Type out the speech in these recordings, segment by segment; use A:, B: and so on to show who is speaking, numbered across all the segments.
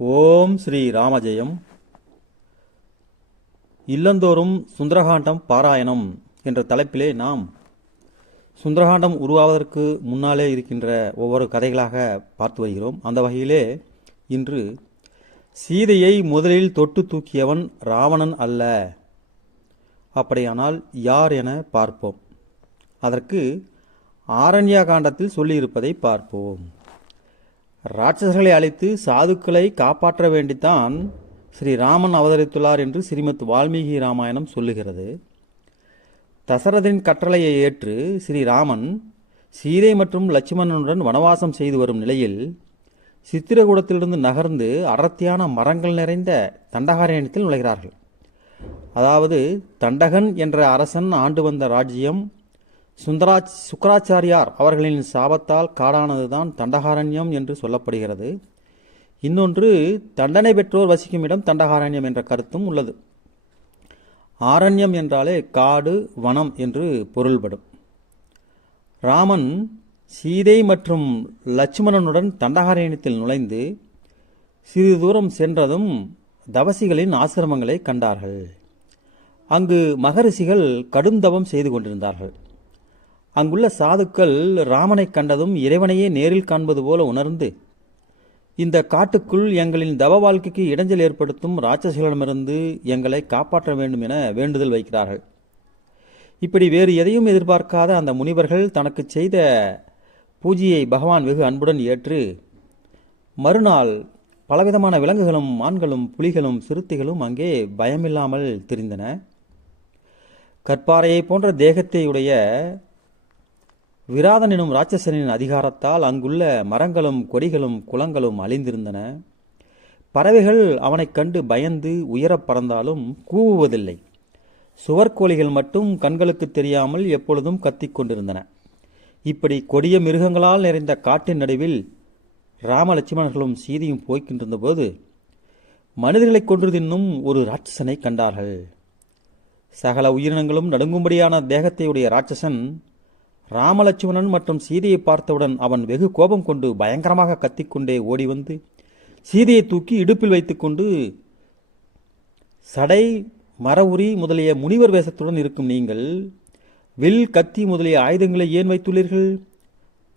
A: ஓம் ஸ்ரீ ராமஜெயம். இல்லந்தோறும் சுந்தரகாண்டம் பாராயணம் என்ற தலைப்பிலே நாம் சுந்தரகாண்டம் உருவாவதற்கு முன்னாலே இருக்கின்ற ஒவ்வொரு கதைகளாக பார்த்து வருகிறோம். அந்த வகையிலே இன்று சீதையை முதலில் தொட்டு தூக்கியவன் ராவணன் அல்ல. அப்படியானால் யார் என பார்ப்போம். அதற்கு ஆரண்யா காண்டத்தில் சொல்லியிருப்பதை பார்ப்போம். ராட்சசர்களை அழைத்து சாதுக்களை காப்பாற்ற வேண்டித்தான் ஸ்ரீராமன் அவதரித்துள்ளார் என்று ஸ்ரீமத் வால்மீகி ராமாயணம் சொல்லுகிறது. தசரதின் கட்டளையை ஏற்று ஸ்ரீராமன் சீதை மற்றும் லட்சுமணனுடன் வனவாசம் செய்து வரும் நிலையில் சித்திரகூடத்திலிருந்து நகர்ந்து அடர்த்தியான மரங்கள் நிறைந்த தண்டகாரண்யத்தில் நுழைகிறார்கள். அதாவது தண்டகன் என்ற அரசன் ஆண்டு வந்த ராஜ்யம் சுந்தரா சுக்கராச்சாரியார் அவர்களின் சாபத்தால் காடானதுதான் தண்டகாரண்யம் என்று சொல்லப்படுகிறது. இன்னொன்று தண்டனை பெற்றோர் வசிக்கும் இடம் தண்டகாரண்யம் என்ற கருத்தும் உள்ளது. ஆரண்யம் என்றாலே காடு வனம் என்று பொருள்படும். ராமன் சீதை மற்றும் லட்சுமணனுடன் தண்டகாரண்யத்தில் நுழைந்து சிறிது தூரம் சென்றதும் தவசிகளின் ஆசிரமங்களை கண்டார்கள். அங்கு மகரிஷிகள் கடும் தவம் செய்து கொண்டிருந்தார்கள். அங்குள்ள சாதுக்கள் ராமனை கண்டதும் இறைவனையே நேரில் காண்பது போல உணர்ந்து இந்த காட்டுக்குள் எங்களின் தவ வாழ்க்கைக்கு இடைஞ்சல் ஏற்படுத்தும் ராட்சசிகளிடமிருந்து எங்களை காப்பாற்ற வேண்டும் என வேண்டுதல் வைக்கிறார்கள். இப்படி வேறு எதையும் எதிர்பார்க்காத அந்த முனிவர்கள் தனக்கு செய்த பூஜையை பகவான் வெகு அன்புடன் ஏற்று மறுநாள் பலவிதமான விலங்குகளும் மான்களும் புலிகளும் சிறுத்தைகளும் அங்கே பயமில்லாமல் திரிந்தன. கற்பாறையை போன்ற தேகத்தையுடைய விராதன் எனும் ராட்சசனின் அதிகாரத்தால் அங்குள்ள மரங்களும் கொடிகளும் குளங்களும் அழிந்திருந்தன. பறவைகள் அவனைக் கண்டு பயந்து உயரப் பறந்தாலும் கூவுவதில்லை. சுவர்கோழிகள் மட்டும் கண்களுக்கு தெரியாமல் எப்பொழுதும் கத்திக் கொண்டிருந்தன. இப்படி கொடிய மிருகங்களால் நிறைந்த காட்டின் நடுவில் ராமலட்சுமணர்களும் சீதையும் போய்கின்றிருந்தபோது மனிதர்களைக் கொன்று தின்னும் ஒரு ராட்சசனை கண்டார்கள். சகல உயிரினங்களும் நடுங்கும்படியான தேகத்தையுடைய ராட்சசன் ராமலட்சுமணன் மற்றும் சீதையை பார்த்தவுடன் அவன் வெகு கோபம் கொண்டு பயங்கரமாக கத்திக்கொண்டே ஓடி வந்து சீதையை தூக்கி இடுப்பில் வைத்துக்கொண்டு சடை மரவுரி முதலிய முனிவர் வேஷத்துடன் இருக்கும் நீங்கள் வில் கத்தி முதலிய ஆயுதங்களை ஏன் வைத்துள்ளீர்கள்?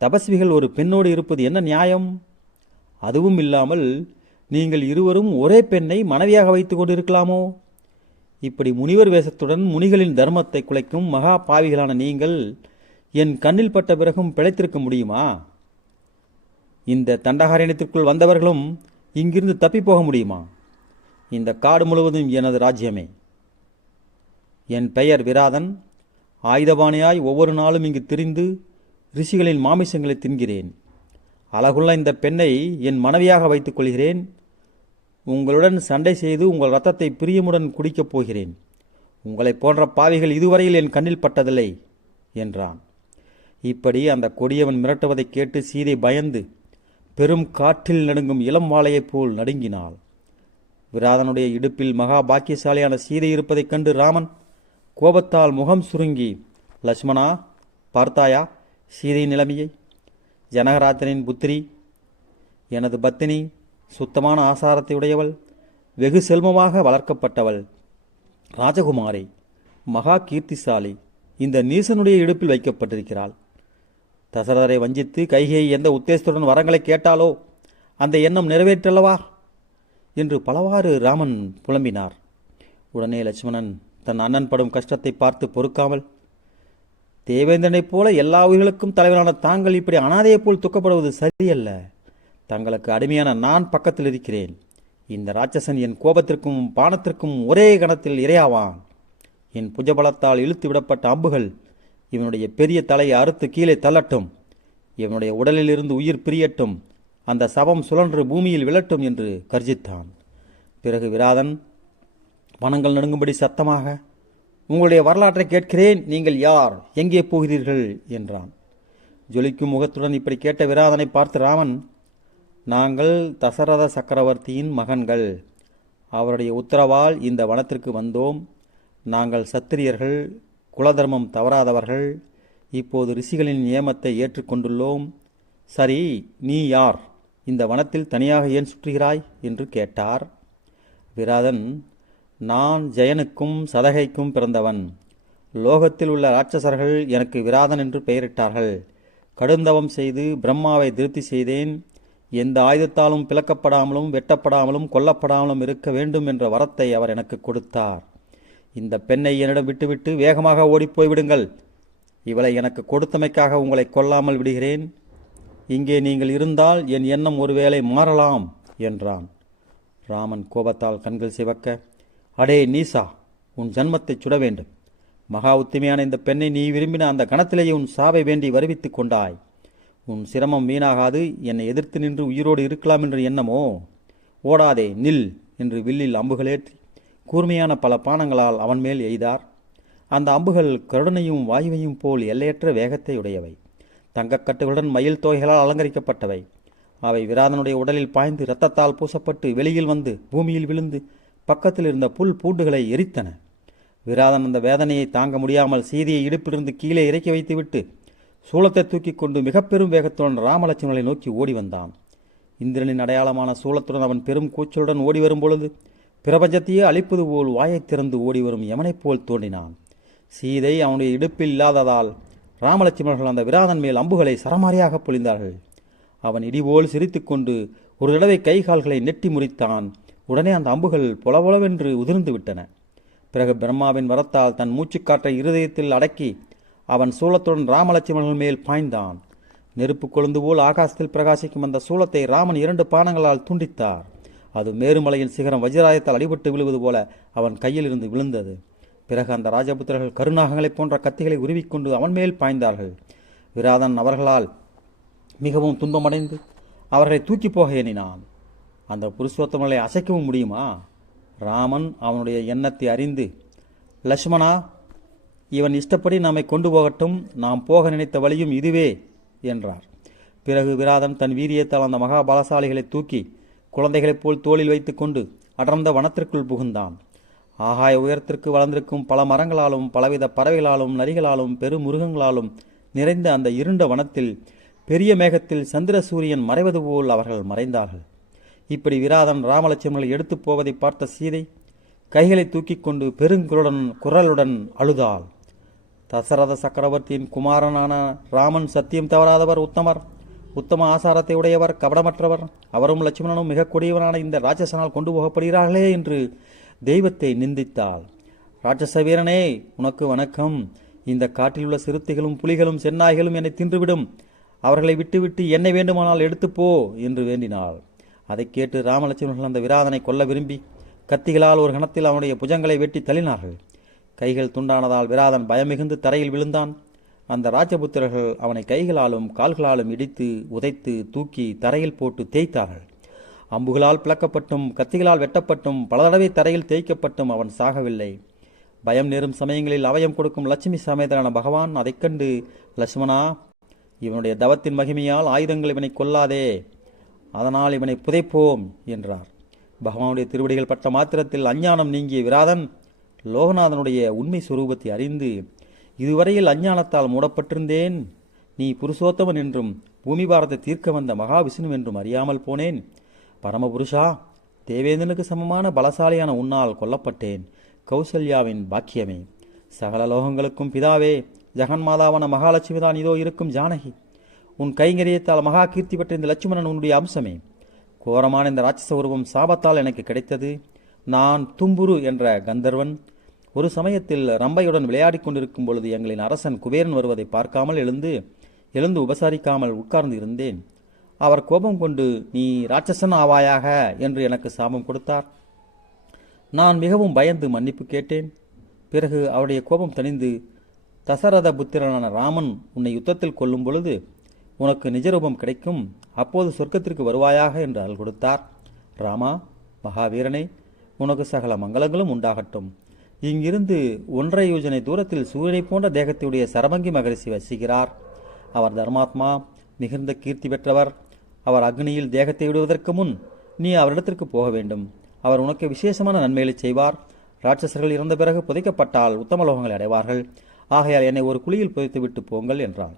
A: தபஸ்விகள் ஒரு பெண்ணோடு இருப்பது என்ன நியாயம்? அதுவும் இல்லாமல் நீங்கள் இருவரும் ஒரே பெண்ணை மனைவியாக வைத்து கொண்டிருக்கலாமோ? இப்படி முனிவர் வேஷத்துடன் முனிகளின் தர்மத்தை குலைக்கும் மகா பாவிகளான நீங்கள் என் கண்ணில் பட்ட பிறகும் பிழைத்திருக்க முடியுமா? இந்த தண்டகாரண்யத்திற்குள் வந்தவர்களும் இங்கிருந்து தப்பி போக முடியுமா? இந்த காடு முழுவதும் எனது ராஜ்யமே. என் பெயர் விராதன். ஆயுதபாணியாய் ஒவ்வொரு நாளும் இங்கு திரிந்து ரிஷிகளின் மாமிசங்களை தின்கிறேன். அழகுள்ள இந்த பெண்ணை என் மனைவியாக வைத்துக் கொள்கிறேன். உங்களுடன் சண்டை செய்து உங்கள் ரத்தத்தை பிரியமுடன் குடிக்கப் போகிறேன். உங்களைப் போன்ற பாவிகள் இதுவரையில் என் கண்ணில் பட்டதில்லை என்றான். இப்படி அந்த கொடியவன் மிரட்டுவதைக் கேட்டு சீதை பயந்து பெரும் காற்றில் நடுங்கும் இளம் வாழையைப் போல் நடுங்கினாள். விராதனுடைய இடுப்பில் மகா பாக்கியசாலியான சீதை இருப்பதைக் கண்டு ராமன் கோபத்தால் முகம் சுருங்கி லட்சுமணா பார்த்தாயா சீதை நிலைமையை? ஜனகராத்திரனின் புத்திரி எனது பத்தினி சுத்தமான ஆசாரத்தை உடையவள் வெகு செல்வமாக வளர்க்கப்பட்டவள் ராஜகுமாரி மகா கீர்த்திசாலி இந்த நீசனுடைய இடுப்பில் வைக்கப்பட்டிருக்கிறாள். தசரதரை வஞ்சித்து கைகையை எந்த உத்தேசத்துடன் வரங்களை கேட்டாலோ அந்த எண்ணம் நிறைவேற்றல்லவா? என்று பலவாறு ராமன் புலம்பினார். உடனே லட்சுமணன் தன் அண்ணன் படும் கஷ்டத்தை பார்த்து பொறுக்காமல் தேவேந்திரனைப் போல எல்லா உயிர்களுக்கும் தலைவரான தாங்கள் இப்படி அனாதையைப் போல் துக்கப்படுவது சரியல்ல. தங்களுக்கு அடிமையான நான் பக்கத்தில் இருக்கிறேன். இந்த ராட்சசன் என் கோபத்திற்கும் பானத்திற்கும் ஒரே கணத்தில் இரையாவான். என் புஜபலத்தால் இழுத்து விடப்பட்ட அம்புகள் இவனுடைய பெரிய தலையை அறுத்து கீழே தள்ளட்டும். இவனுடைய உடலிலிருந்து உயிர் பிரியட்டும். அந்த சவம் சுழன்று பூமியில் விழட்டும் என்று கர்ஜித்தான். பிறகு விராதன் வனங்கள் நடுங்கும்படி சத்தமாக உங்களுடைய வரலாற்றை கேட்கிறேன் நீங்கள் யார் எங்கே போகிறீர்கள்? என்றான். ஜொலிக்கும் முகத்துடன் இப்படி கேட்ட விராதனை பார்த்து ராமன் நாங்கள் தசரத சக்கரவர்த்தியின் மகன்கள். அவருடைய உத்தரவால் இந்த வனத்திற்கு வந்தோம். நாங்கள் சத்திரியர்கள் குலதர்மம் தவறாதவர்கள் இப்போது ரிஷிகளின் நியமத்தை ஏற்றுக்கொண்டுள்ளோம். சரி நீ யார்? இந்த வனத்தில் தனியாக ஏன் சுற்றுகிறாய்? என்று கேட்டார். விராதன் நான் ஜெயனுக்கும் சதகைக்கும் பிறந்தவன். லோகத்தில் உள்ள ராட்சசர்கள் எனக்கு விராதன் என்று பெயரிட்டார்கள். கடுந்தவம் செய்து பிரம்மாவை திருப்தி செய்தேன். எந்த ஆயுதத்தாலும் பிளக்கப்படாமலும் வெட்டப்படாமலும் கொல்லப்படாமலும் இருக்க வேண்டும் என்ற வரத்தை அவர் எனக்கு கொடுத்தார். இந்த பெண்ணை என்னிடம் விட்டுவிட்டு வேகமாக ஓடிப்போய் விடுங்கள் இவளை எனக்கு கொடுத்தமைக்காக உங்களை கொல்லாமல் விடுகிறேன். இங்கே நீங்கள் இருந்தால் என் எண்ணம் ஒருவேளை மாறலாம் என்றான். ராமன் கோபத்தால் கண்கள் சிவக்க அடே நீசா உன் ஜன்மத்தைச் சுட வேண்டும். மகா உத்திமையான இந்த பெண்ணை நீ விரும்பின அந்த கணத்திலேயே உன் சாவை வேண்டி வருவித்துக் கொண்டாய். உன் சிரமம் வீணாகாது என்னை எதிர்த்து நின்று உயிரோடு இருக்கலாம் என்ற எண்ணமோ? ஓடாதே நில் என்று வில்லில் அம்புகளேற்றி கூர்மையான பல பானங்களால் அவன் மேல் எய்தார். அந்த அம்புகள் கருடனையும் வாயுவையும் போல் எல்லையற்ற வேகத்தை உடையவை. தங்கக்கட்டுகளுடன் மயில் தோகைகளால் அலங்கரிக்கப்பட்டவை. அவை விராதனுடைய உடலில் பாய்ந்து இரத்தத்தால் பூசப்பட்டு வெளியில் வந்து பூமியில் விழுந்து பக்கத்தில் இருந்த புல் பூண்டுகளை எரித்தன. விராதன் அந்த வேதனையை தாங்க முடியாமல் சீதையை இடுப்பிலிருந்து கீழே இறக்கி வைத்துவிட்டு சூளத்தை தூக்கி கொண்டு மிக பெரும் வேகத்துடன் ராமலட்சுமணனை நோக்கி ஓடி வந்தான். இந்திரனின் அடையாளமான சூளத்துடன் அவன் பெரும் கூச்சலுடன் ஓடி வரும் பொழுது பிரபஞ்சத்தையே அழிப்பது போல் வாயைத் திறந்து ஓடி வரும் யமனைப் போல் தோன்றினான். சீதை அவனுடைய இடுப்பில் இல்லாததால் ராமலட்சுமணர்கள் அந்த விராதன் மேல் அம்புகளை சரமாரியாக பொழிந்தார்கள். அவன் இடிபோல் சிரித்துக்கொண்டு ஒரு தடவை கை கால்களை நெட்டி முறித்தான். உடனே அந்த அம்புகள் பொலபொலவென்று உதிர்ந்து விட்டன. பிறகு பிரம்மாவின் வரத்தால் தன் மூச்சுக்காற்றை இருதயத்தில் அடக்கி அவன் சூலத்துடன் ராமலட்சுமணர்கள் மேல் பாய்ந்தான். நெருப்பு கொழுந்து போல் ஆகாசத்தில் பிரகாசிக்கும் அந்த சூளத்தை ராமன் இரண்டு பானங்களால் துண்டித்தார். அது மேருமலையின் சிகரம் வஜ்ராயத்தால் அடிபட்டு விழுவது போல அவன் கையில் இருந்து விழுந்தது. பிறகு அந்த ராஜபுத்திரர்கள் கருநாகங்களைப் போன்ற கத்திகளை உருவிக்கொண்டு அவன் மேல் பாய்ந்தார்கள். விராதன் அவர்களால் மிகவும் துன்பமடைந்து அவர்களை தூக்கி போக எண்ணினான். அந்த புருஷோத்தமலை அசைக்கவும் முடியுமா? ராமன் அவனுடைய எண்ணத்தை அறிந்து லக்ஷ்மணா இவன் இஷ்டப்படி நம்மை கொண்டு போகட்டும் நாம் போக நினைத்த வழியும் இதுவே என்றார். பிறகு விராதன் தன் வீரியத்தால் அந்த மகாபலசாலிகளை தூக்கி குழந்தைகளைப் போல் தோளில் வைத்துக்கொண்டு அடர்ந்த வனத்திற்குள் புகுந்தான். ஆகாய உயரத்திற்கு வளர்ந்திருக்கும் பல மரங்களாலும் பலவித பறவைகளாலும் நரிகளாலும் பெருமுருகங்களாலும் நிறைந்த அந்த இருண்ட வனத்தில் பெரிய மேகத்தில் சந்திர சூரியன் மறைவது போல் அவர்கள் மறைந்தார்கள். இப்படி விராதன் ராமலட்சுமணனை எடுத்துப் போவதை பார்த்த சீதை கைகளை தூக்கிக் கொண்டு பெருங்குரலுடன் குரலுடன் அழுதாள். தசரத சக்கரவர்த்தியின் குமாரனான ராமன் சத்தியம் தவறாதவர் உத்தமர். உத்தம ஆசாரத்தை உடையவர் கபடமற்றவர் அவரும் லட்சுமணனும் மிக கொடியவனான இந்த ராட்சசனால் கொண்டு போகப்படுகிறார்களே என்று தெய்வத்தை நிந்தித்தாள். ராட்சச வீரனே உனக்கு வணக்கம். இந்த காட்டில் உள்ள சிறுத்தைகளும் புலிகளும் சென்னாய்களும் என்னை தின்றுவிடும். அவர்களை விட்டுவிட்டு என்னை வேண்டுமானால் எடுத்துப்போ என்று வேண்டினாள். அதைக் கேட்டு ராமலட்சுமணர்கள் அந்த விராதனை கொல்ல விரும்பி கத்திகளால் ஒரு கணத்தில் அவனுடைய புஜங்களை வெட்டி தள்ளினார்கள். கைகள் துண்டானதால் விராதன் பயமிகுந்து தரையில் விழுந்தான். அந்த ராஜபுத்திரர்கள் அவனை கைகளாலும் கால்களாலும் இடித்து உதைத்து தூக்கி தரையில் போட்டு தேய்த்தார்கள். அம்புகளால் பிளக்கப்பட்டும் கத்திகளால் வெட்டப்பட்டும் பல தடவை தரையில் தேய்க்கப்பட்டும் அவன் சாகவில்லை. பயம் நேரும் சமயங்களில் அவயம் கொடுக்கும் லட்சுமி சமேதரான பகவான் அதைக் கண்டு லட்சுமணா இவனுடைய தவத்தின் மகிமையால் ஆயுதங்கள் இவனை கொல்லாதே அதனால் இவனை புதைப்போம் என்றார். பகவானுடைய திருவடிகள் பட்ட மாத்திரத்தில் அஞ்ஞானம் நீங்கிய விராதன் லோகநாதனுடைய உண்மை சுரூபத்தை அறிந்து இதுவரையில் அஞ்ஞானத்தால் மூடப்பட்டிருந்தேன். நீ புருஷோத்தமன் என்றும் பூமி பாரத்தை தீர்க்க வந்த மகாவிஷ்ணு என்றும் அறியாமல் போனேன். பரமபுருஷா தேவேந்திரனுக்கு சமமான பலசாலியான உன்னால் கொல்லப்பட்டேன். கௌசல்யாவின் பாக்கியமே. சகல லோகங்களுக்கும் பிதாவே ஜெகன்மாதாவான மகாலட்சுமி தான் இதோ இருக்கும் ஜானகி. உன் கைங்கரியத்தால் மகா கீர்த்தி பெற்ற இந்த லட்சுமணன் உன்னுடைய அம்சமே. கோரமான இந்த ராட்சச உருவம் சாபத்தால் எனக்கு கிடைத்தது. நான் தும்புரு என்ற கந்தர்வன் ஒரு சமயத்தில் ரம்பையுடன் விளையாடிக் கொண்டிருக்கும் பொழுது எங்களின் அரசன் குபேரன் வருவதை பார்க்காமல் எழுந்து எழுந்து உபசாரிக்காமல் உட்கார்ந்து இருந்தேன். அவர் கோபம் கொண்டு நீ ராட்சசன் ஆவாயாக? என்று எனக்கு சாபம் கொடுத்தார். நான் மிகவும் பயந்து மன்னிப்பு கேட்டேன். பிறகு அவருடைய கோபம் தணிந்து தசரத புத்திரனான ராமன் உன்னை யுத்தத்தில் கொல்லும் பொழுது உனக்கு நிஜரூபம் கிடைக்கும். அப்போது சொர்க்கத்திற்கு வருவாயாக? என்று அருள் கொடுத்தார். ராமா மகாவீரனே உனக்கு சகல மங்களங்களும் உண்டாகட்டும். இங்கிருந்து ஒன்றரை யோஜனை தூரத்தில் சூரியனை போன்ற தேகத்தையுடைய சரபங்கி மகரிஷி வசிக்கிறார். அவர் தர்மாத்மா மிகுந்த கீர்த்தி பெற்றவர். அவர் அக்னியில் தேகத்தை விடுவதற்கு முன் நீ அவரிடத்திற்கு போக வேண்டும். அவர் உனக்கு விசேஷமான நன்மைகளை செய்வார். ராட்சசர்கள் இறந்த பிறகு புதைக்கப்பட்டால் உத்தமலோகங்களை அடைவார்கள். ஆகையால் என்னை ஒரு குழியில் புதைத்துவிட்டு போங்கள் என்றார்.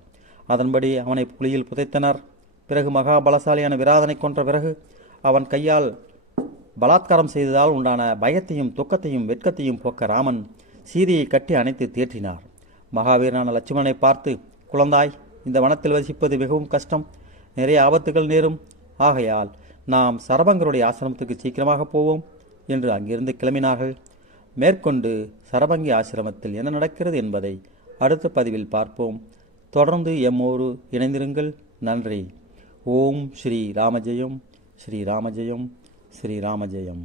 A: அதன்படி அவனை குழியில் புதைத்தனர். பிறகு மகாபலசாலியான விராதனை கொன்ற பிறகு அவன் கையால் பலாத்காரம் செய்ததால் உண்டான பயத்தையும் துக்கத்தையும் வெட்கத்தையும் போக்க ராமன் சீதையை கட்டி அணைத்து தேற்றினார். மகாவீரனான லட்சுமணனை பார்த்து குழந்தாய் இந்த வனத்தில் வசிப்பது மிகவும் கஷ்டம். நிறைய ஆபத்துகள் நேரும். ஆகையால் நாம் சரபங்கருடைய ஆசிரமத்துக்கு சீக்கிரமாக போவோம் என்று அங்கிருந்து கிளம்பினார்கள். மேற்கொண்டு சரபங்கி ஆசிரமத்தில் என்ன நடக்கிறது என்பதை அடுத்த பதிவில் பார்ப்போம். தொடர்ந்து எம்மோரு இணைந்திருங்கள். நன்றி. ஓம் ஸ்ரீ ராமஜெயம். ஸ்ரீ ராமஜெயம். ஸ்ரீ ராமஜெயம்